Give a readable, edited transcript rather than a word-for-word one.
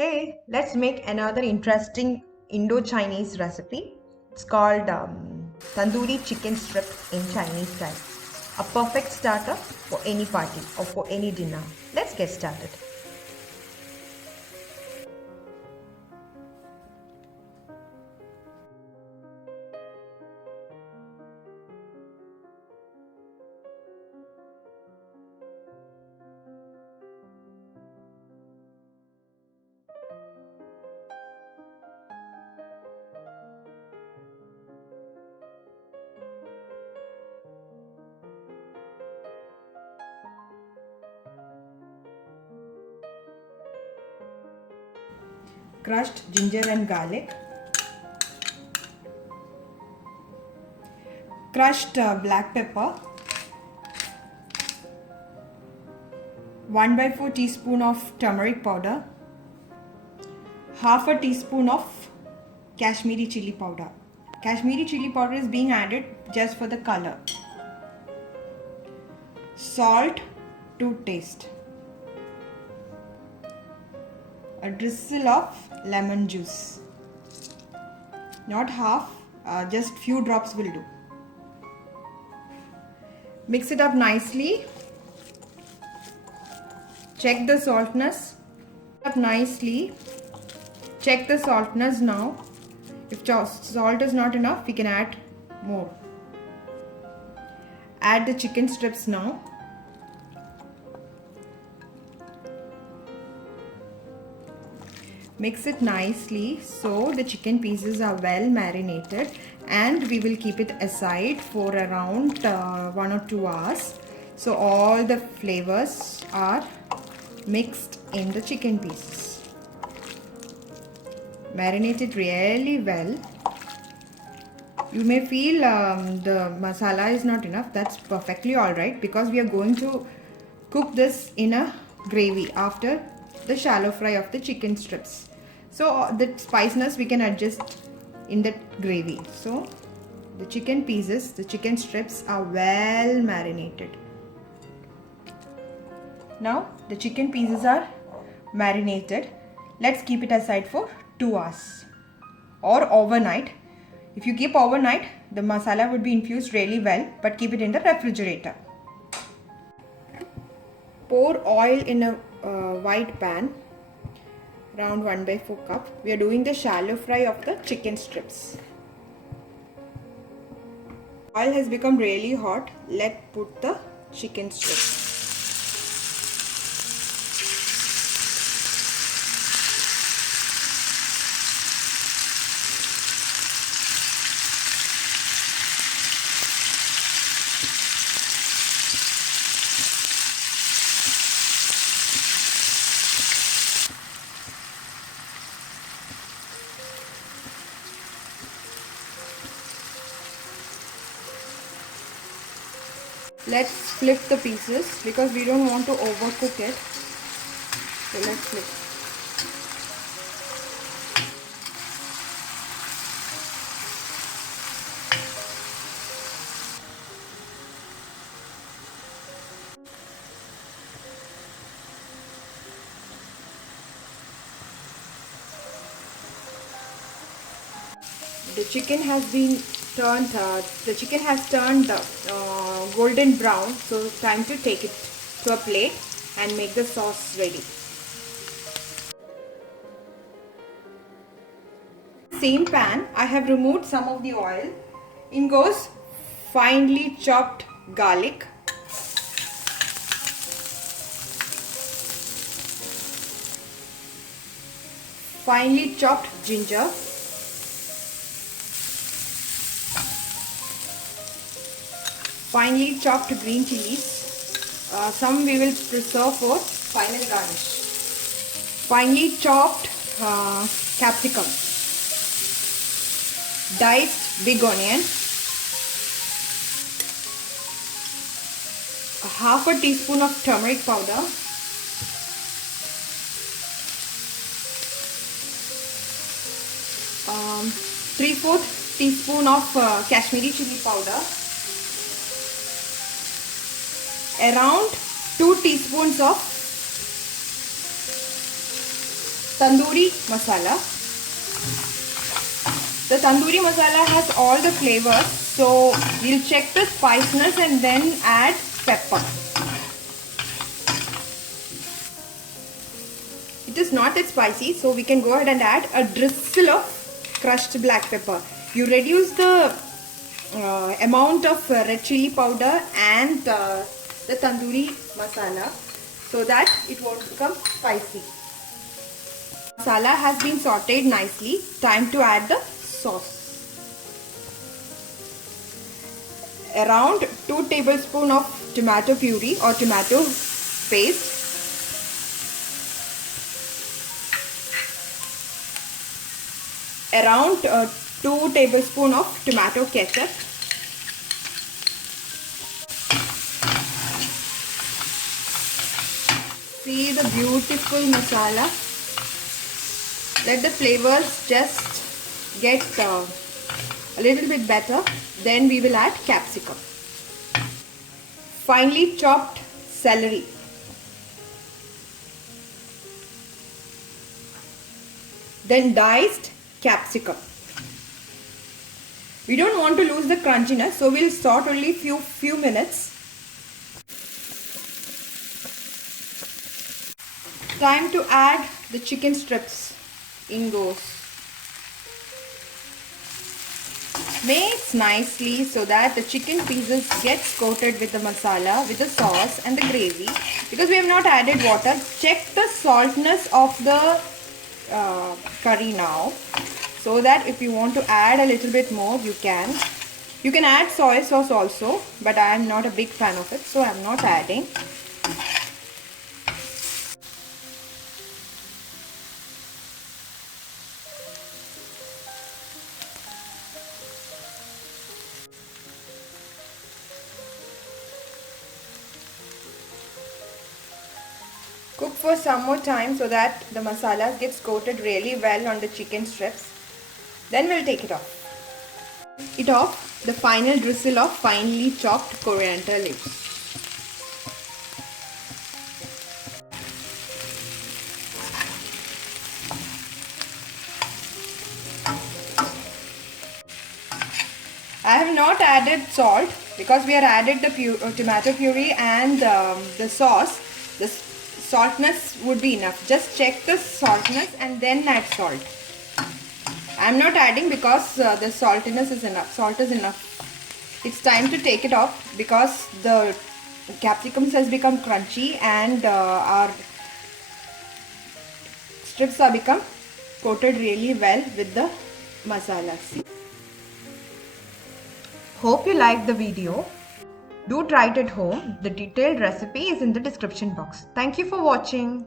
Hey, let's make another interesting Indo Chinese recipe. It's called Tandoori chicken strip in Chinese style. A perfect starter for any party or for any dinner. Let's get started. Crushed ginger and garlic, crushed black pepper, 1 by 4 teaspoon of turmeric powder, half a teaspoon of Kashmiri chili powder. Kashmiri chili powder is being added just for the color. Salt to taste. A drizzle of lemon juice. Not half, just few drops will do. Mix it up nicely. Check the saltness. Up nicely. Check the saltness now. If salt is not enough, we can add more. Add the chicken strips now. Mix it nicely so the chicken pieces are well marinated, and we will keep it aside for around 1 or 2 hours so all the flavors are mixed in the chicken pieces. Marinate it really well. You may feel the masala is not enough. That's perfectly alright, because we are going to cook this in a gravy after the shallow fry of the chicken strips. So the spiciness we can adjust in the gravy. So the chicken pieces, the chicken strips are well marinated. Now the chicken pieces are marinated. Let's keep it aside for 2 hours or overnight. If you keep overnight, the masala would be infused really well, but keep it in the refrigerator. Pour oil in a white pan, around 1 by 4 cup. We are doing the shallow fry of the chicken strips. Oil has become really hot. Let's put the chicken strips. Let's flip the pieces because we don't want to overcook it. So let's flip. The chicken has turned golden brown, so it's time to take it to a plate and make the sauce ready. Same pan, I have removed some of the oil. In goes finely chopped garlic, finely chopped ginger, finely chopped green chilies. Some we will preserve for final garnish. Finely chopped capsicum, diced big onion, half a teaspoon of turmeric powder, three-fourth teaspoon of Kashmiri chili powder, around 2 teaspoons of tandoori masala. The tandoori masala has all the flavors, so we'll check the spiciness and then add pepper. It is not that spicy, so we can go ahead and add a drizzle of crushed black pepper. You reduce the amount of red chili powder and the tandoori masala so that it won't become spicy. Masala has been sauteed nicely. Time to add the sauce. Around 2 tablespoons of tomato puree or tomato paste. Around 2 tablespoons of tomato ketchup. See the beautiful masala. Let the flavors just get a little bit better. Then we will add capsicum. Finely chopped celery. Then diced capsicum. We don't want to lose the crunchiness, so we'll saute only few minutes. Time to add the chicken strips. In goes. Mix nicely so that the chicken pieces gets coated with the masala, with the sauce and the gravy. Because we have not added water, check the saltness of the curry now, so that if you want to add a little bit more, you can. You can add soy sauce also, but I am not a big fan of it, so I am not adding. Cook for some more time so that the masala gets coated really well on the chicken strips. Then we'll take it off. The final drizzle of finely chopped coriander leaves. I have not added salt because we have added the tomato puree and the sauce. The saltness would be enough. Just check the saltness and then add salt. I am not adding because the saltiness is enough. Salt is enough. It's time to take it off because the capsicums has become crunchy and our strips are become coated really well with the masala. Hope you liked the video. Do try it at home. The detailed recipe is in the description box. Thank you for watching.